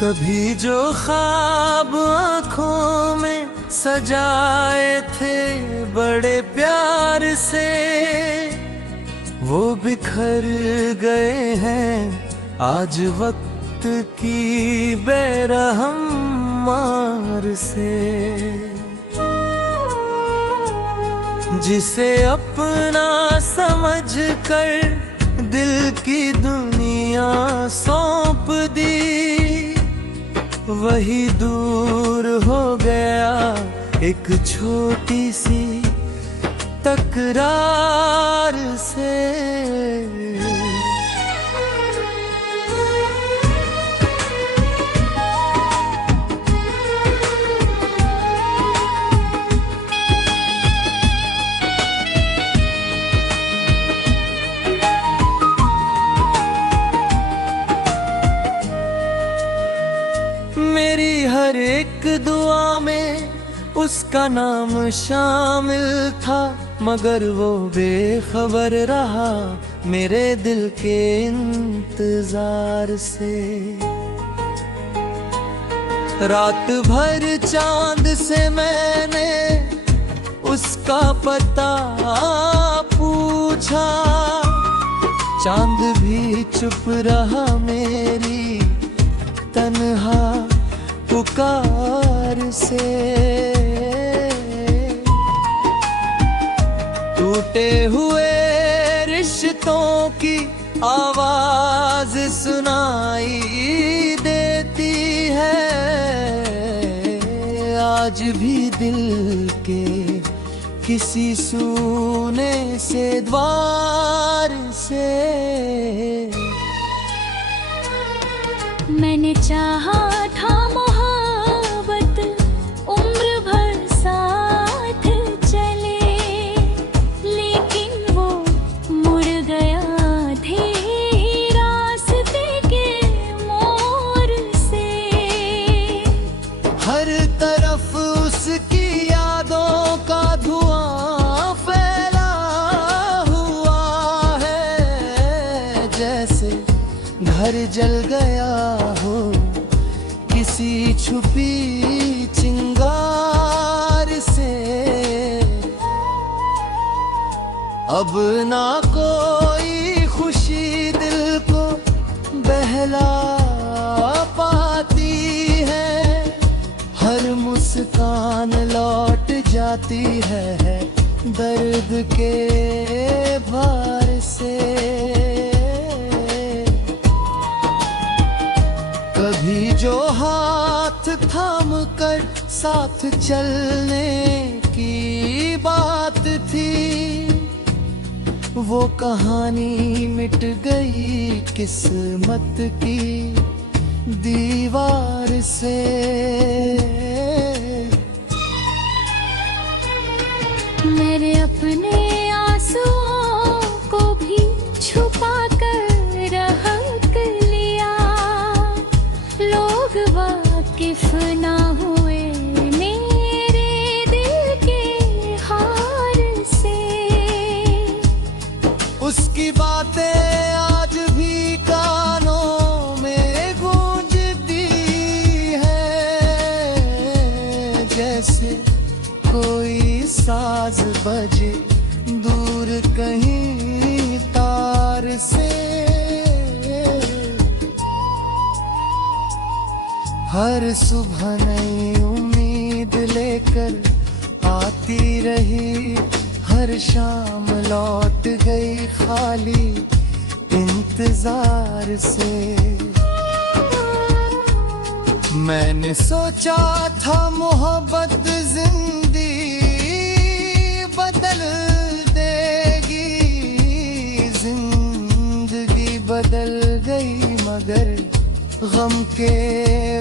कभी जो ख्वाब आँखों में सजाए थे बड़े प्यार से, वो बिखर गए हैं आज वक्त की बेरहम मार से। जिसे अपना समझ कर दिल की दुनिया सौंप दी, वही दूर हो गया एक छोटी सी तकरार से। मेरी हर एक दुआ में उसका नाम शामिल था, मगर वो बेखबर रहा मेरे दिल के इंतजार से। रात भर चांद से मैंने उसका पता पूछा, चांद भी चुप रहा मेरी तन्हा पुकार से। टूटे हुए रिश्तों की आवाज सुनाई देती है, आज भी दिल के किसी सूने से द्वार से। मैंने चाहा था मोहब्बत उम्र भर साथ चले, लेकिन वो मुड़ गया धीरे रास्ते के मोड़ से। हर तरफ उसकी यादों का धुआं फैला हुआ है, जैसे घर जल गया हो किसी छुपी चिंगार से। अब ना कोई खुशी दिल को बहला पाती है, हर मुस्कान लौट जाती है दर्द के भार से। कभी जो हाथ थाम कर साथ चलने की बात थी, वो कहानी मिट गई किस्मत की दीवार से। मेरे अपने आंसुओं को भी छुपा कर रख लिया, लोग वाकिफ ना हुए मेरे दिल के हाल से। उसकी बातें आज भी कानों में गूंजती है, जैसे कोई साज बजे दूर कहीं तार से। हर सुबह नई उम्मीद लेकर आती रही, हर शाम लौट गई खाली इंतजार से। मैंने सोचा था मोहब्बत जिंदगी बदल देगी, जिंदगी बदल गई मगर गम के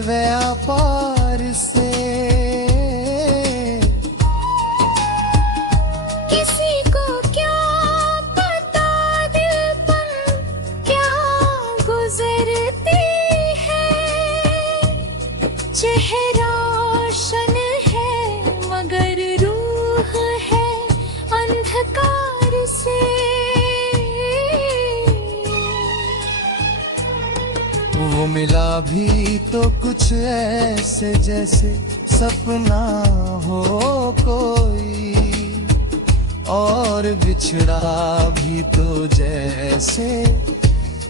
व्यापार से। किसी को क्या पता दिल पर क्या गुजरती है, चेहरा रोशन है मगर रूह है अंधकार से। वो मिला भी तो कुछ ऐसे जैसे सपना हो कोई, और बिछड़ा भी तो जैसे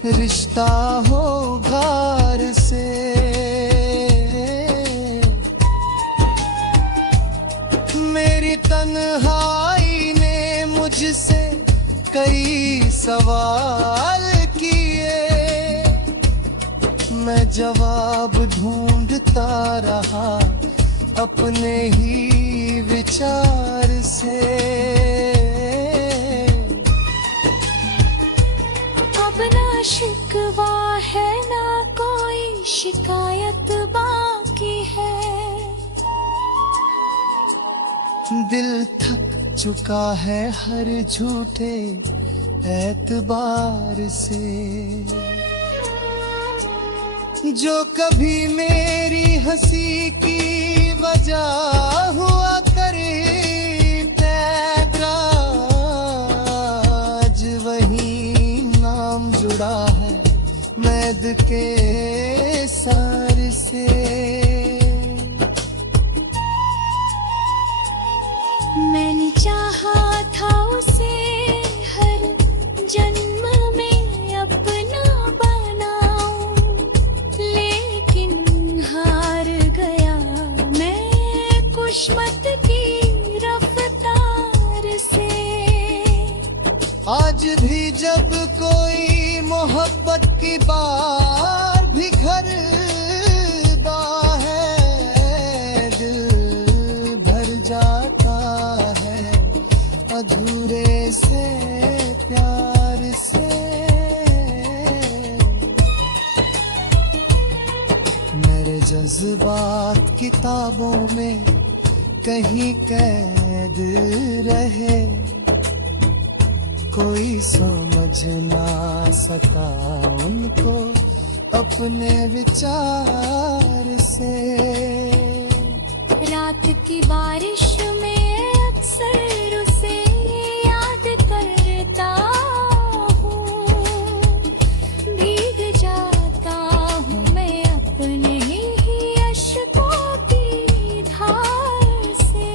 रिश्ता हो घर से। मेरी तन्हाई ने मुझसे कई सवाल किए, मैं जवाब ढूंढता रहा अपने ही विचार से। अब ना शिकवा है ना कोई शिकायत बाकी है, दिल थक चुका है हर झूठे एतबार से। जो कभी मेरी हंसी की वजह हुआ करते आज वही नाम जुड़ा है मैद के सार से। मैंने चाहा था उसे हर जन्म में अपना बनाऊं, लेकिन हार गया मैं किस्मत की रफ्तार से। आज भी जब कोई मोहब्बत की बार भी घरदा है, दिल भर जाता है अधूरे से प्यार से। मेरे जज्बात किताबों में कहीं कैद रहे, कोई समझ ना सका उनको अपने विचार से। रात की बारिश में अक्सर उसे याद करता हूँ, भीग जाता हूँ मैं अपने ही अश्कों की धार से।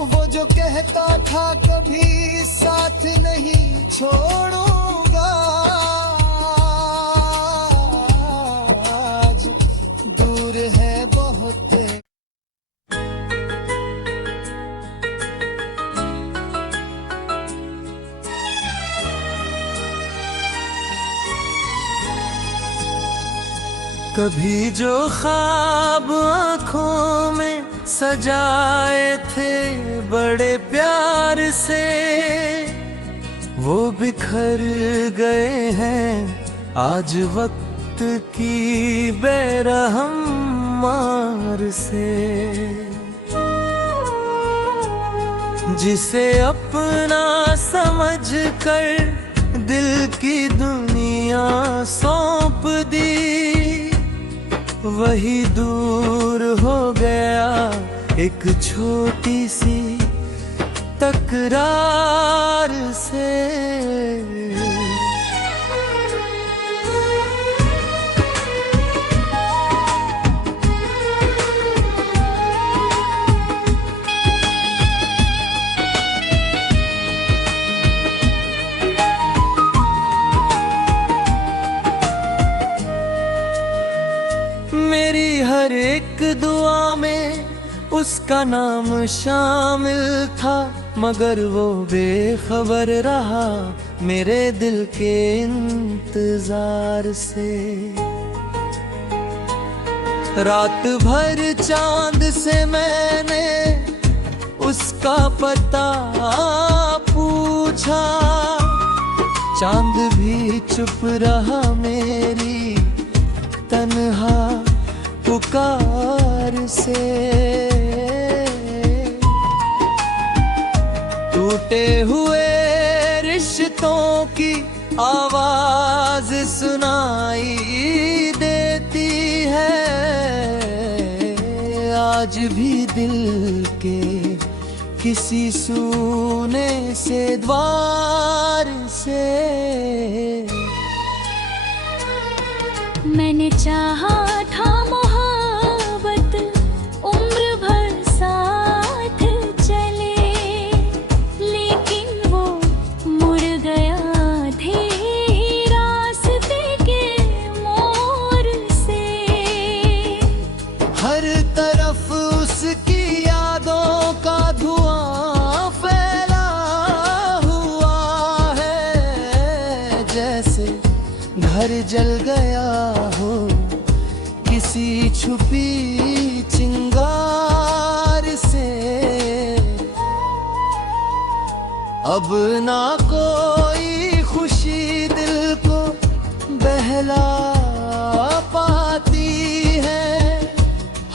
वो जो कहता था कभी साथ नहीं छोड़ूंगा, आज दूर है बहुत। कभी जो ख्वाब आँखों में सजाए थे बड़े प्यार से, वो बिखर गए हैं आज वक्त की बेरहम मार से। जिसे अपना समझ कर दिल की दुनिया सौंप दी, वही दूर हो गया एक छोटी सी तकरार से। मेरी हर एक दुआ में उसका नाम शामिल था, मगर वो बेखबर रहा मेरे दिल के इंतजार से। रात भर चांद से मैंने उसका पता पूछा, चांद भी चुप रहा मेरी तन्हा पुकार से। टूटे हुए रिश्तों की आवाज सुनाई देती है, आज भी दिल के किसी सूने से द्वार से। मैंने चाहा था मोहब्बत उम्र भर साथ चले, लेकिन वो मुड़ गया धीरे रास्ते के मोड़ से। हर तरफ उसकी यादों का धुआं फैला हुआ है, जैसे घर जल गया हो किसी छुपी चिंगार से। अब ना कोई खुशी दिल को बहला पाती है,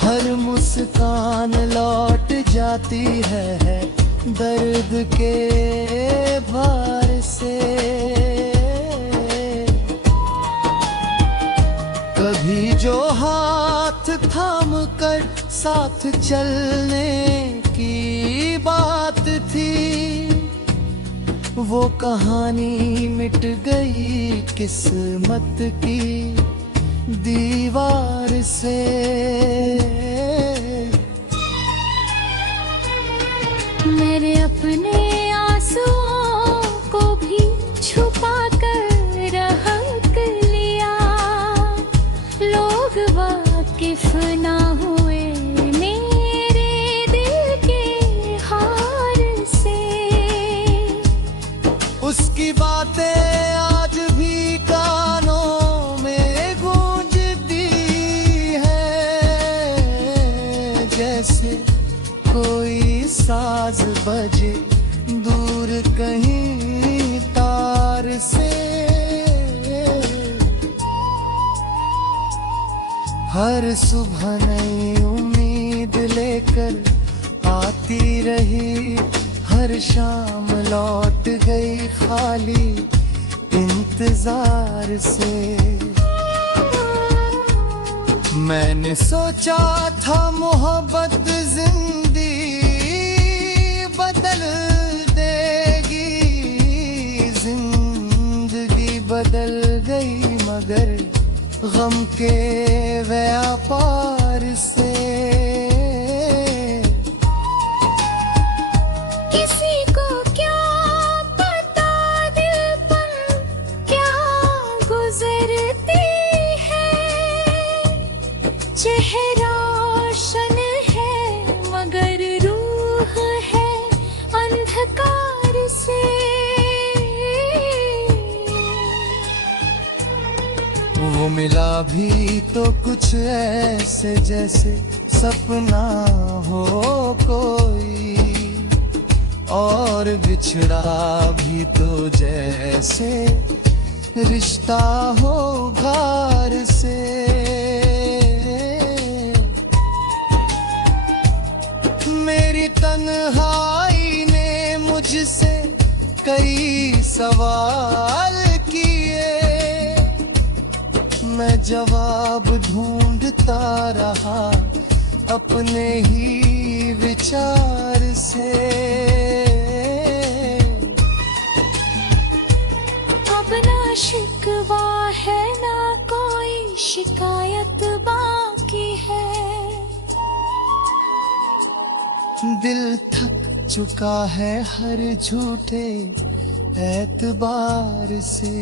हर मुस्कान लौट जाती है दर्द के भार से। कभी जो हाथ थाम कर साथ चलने की बात थी, वो कहानी मिट गई किस्मत की दीवार से। मेरे अपने आंसुओं को भी छुपा कर रख लिया, लोग वाकिफ ना हुए मेरे दिल के हाल से। उसकी बातें आज भी कानों में गूंजती है, जैसे कोई साज बजे दूर कहीं तार से। हर सुबह नई उम्मीद लेकर आती रही, हर शाम लौट गई खाली इंतजार से। मैंने सोचा था मोहब्बत जिंदगी बदल देगी, जिंदगी बदल गई मगर गम के व्यापार से। किसी को क्या पता दिल पर क्या गुजरती है, चेहरा रोशन है मगर रूह है अंधकार से। वो मिला भी तो कुछ ऐसे जैसे सपना हो कोई, और बिछड़ा भी तो जैसे रिश्ता हो घर से। मेरी तन्हाई ने मुझसे कई सवाल किए, मैं जवाब ढूंढता रहा अपने ही विचार से। अब ना शिकवा है ना कोई शिकायत बाकी है, दिल थक चुका है हर झूठे एतबार से।